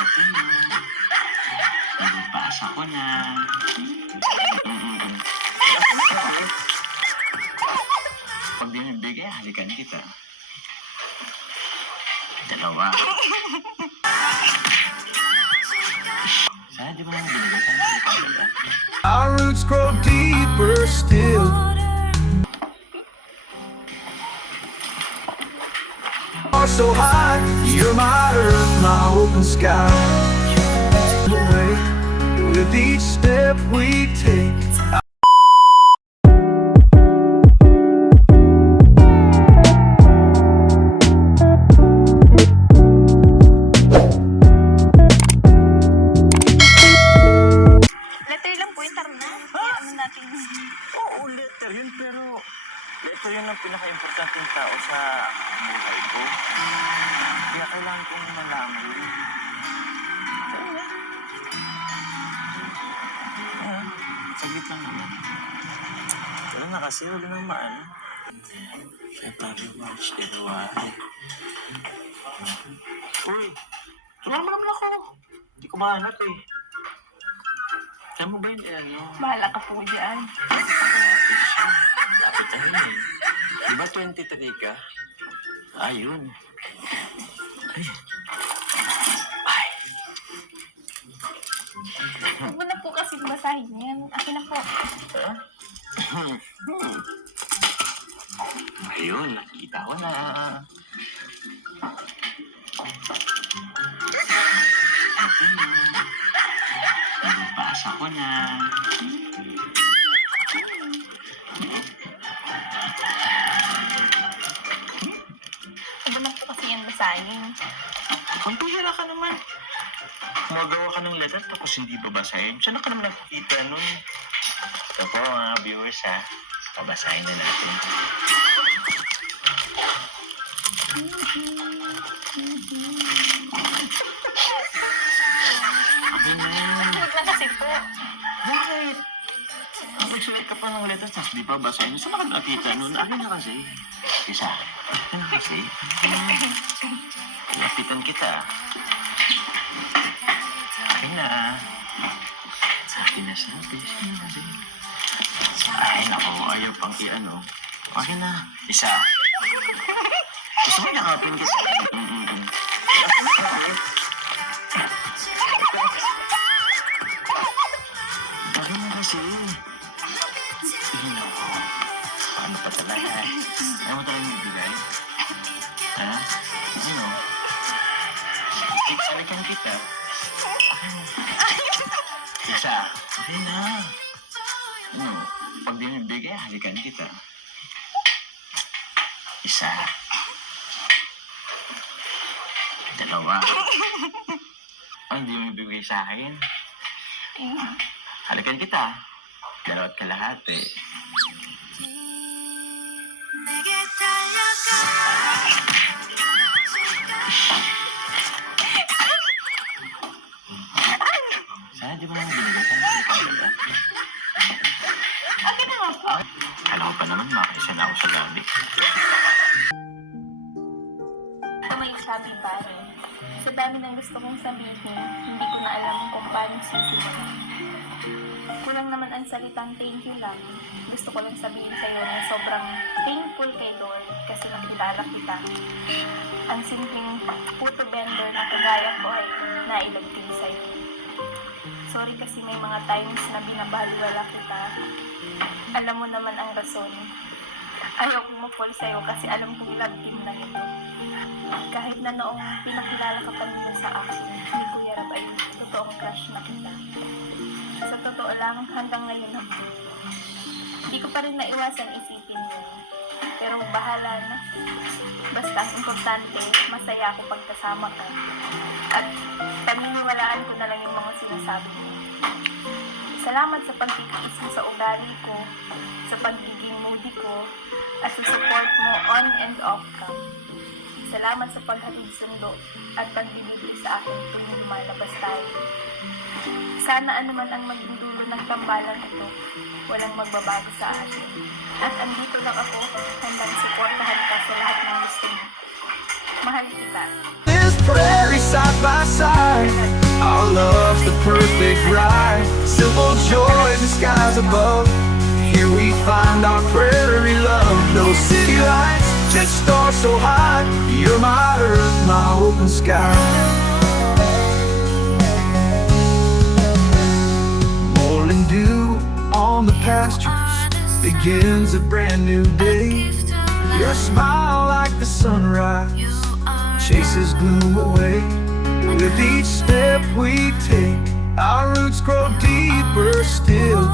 Ito na. Nabasa ko na. Pag binibigay, halikan kita. Dalawa. Sana di ba naman binigay? Sana halikan kita. Our roots grow deeper still. Are so high, you're my earth, my open sky. Away with each step we take. Letter lang po yung taro na. Ano natin? Oo, letter yun, pero letter yun ang pinaka-importanting tao sa buhay ko. Kaya kailangan kong malaman yun. Saglit lang naman. Wala na kasi, wala nang maano. February, March, January. Uy, tulungan mo naman ako. Hindi ko mahanap eh. Alam mo ba yun, ano? Bahala ka po dyan. Lapit na yun eh. Di ba 23 ka? Ayun. Ay. Ay. Huwag mo na po kasi basahin yan. Akin na po. Ha? Ayun, nakita ko na. Ito na. Nabasa ko na. Huwag mo na po kasi yan basahin. Ang pihira ka naman. Gumagawa ka ng letter tapos hindi babasahin. Saan ka naman nakikita nun? Ito po mga viewers ha. Babasahin na natin. Okay na yan. Huwag na kasi po. Bakit? Magsulat ka pa ng letter tapos di ba basahin? Saan ka nakikita nun? Akin na kasi. Isa. Akin na kasi. Lapitan kita. Akin na. Akin na sabi. Akin na kasi. Ay, naku. Ayaw pang i-ano. Akin na. Isa. Gusto mo nakapin kasi. Akin na kasi. Naku. Ano pa talaga eh. Ayaw mo talagang magbigay? Ha? Ano? Balikan kita. Isa. Okay na. Ano? Pag binibigay, halikan kita. Isa. Dalawa. Hindi mo ibigay sa akin. Halikan kita. Dalawat kalahati. Sana di ba naman binigay? Sana halikan kita. Akin na nga po. Alam ko pa naman, makakisa na ako sa labi. May sabi pare. Sa dami ng gusto kong sabihin, hindi ko na alam kung paano sisimulan. Kulang naman ang salitang thank you lang. Gusto ko lang sabihin sa'yo na sobrang thankful kay Lord kasi nakilala kita. Ang simpleng puto vendor na kagaya ko ay nailagtin sa'yo. Sorry kasi may mga times na binabalwala kita. Alam mo naman ang rason. Ayaw kong ma-fall sa'yo kasi alam kong love team na ito. Kahit na noong pinakilala ka pa nila sa akin, ni Kuya Rab ay totoong crush na kita. Sa totoo lang, hanggang ngayon ako. Hindi ko pa rin naiwasan isipin yun. Pero bahala na. Basta ang importante, masaya ako pagkasama ka. At paniniwalaan ko na lang yung mga sinasabi mo. Salamat sa pagtitiis mo sa ugali ko, sa pagiging moody ko, at sa support mo on and off cam. Salamat sa paghatid sundo at pagbibigay sa akin tuwing lumalabas tayo. Sana anuman ang maging dulo ng tambalang ito, walang magbabago sa atin. At andito lang ako, handang supportahan ka sa lahat ng gusto mo. Mahal kita. This prairie side by side. joy in the skies above. Here we find our prairie love. No city lights, just stars so high. You're my earth, my open sky. Morning dew on the pastures begins a brand new day. Your smile like the sunrise chases gloom away. With each step we take, our roots grow deeper still.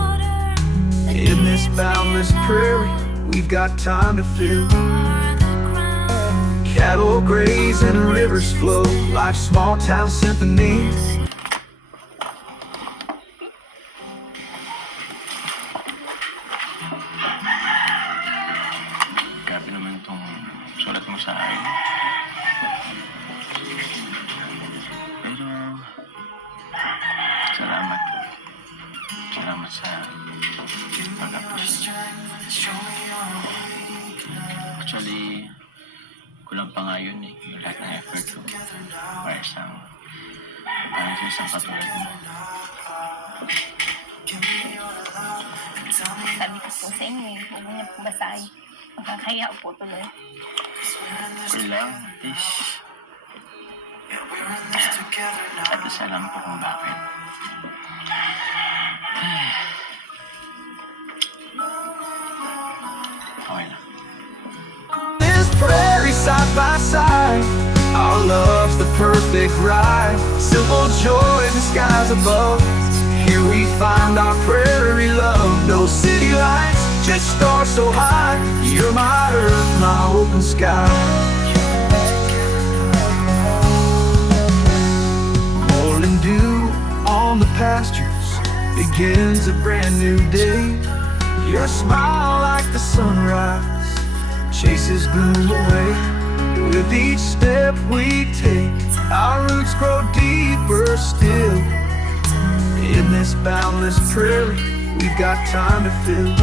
In this boundless prairie, we've got time to fill. Cattle graze and rivers flow, life's small town symphony. Grabe naman itong sulat mo sa akin. Pero, salamat. Salamat sa pag-apos. Actually, kulang pa nga yun eh. Yung lahat ng effort ko. Para sa isang katulad mo. Sabi ko po sa inyo eh, huwag mo niya po basahin. Makakaya po tuloy. Kulang, ish. At least alam ko kung bakit. Okay lang. This prairie side by side, our love's the perfect ride. Simple joy in the skies above. Here we find our prairie love. No city lights, just stars so high. You're my earth, my open sky. Morning dew on the pastures begins a brand new day. Your smile like the sunrise chases gloom away. With each step we take, our roots grow deeper still. In this boundless prairie, we've got time to fill.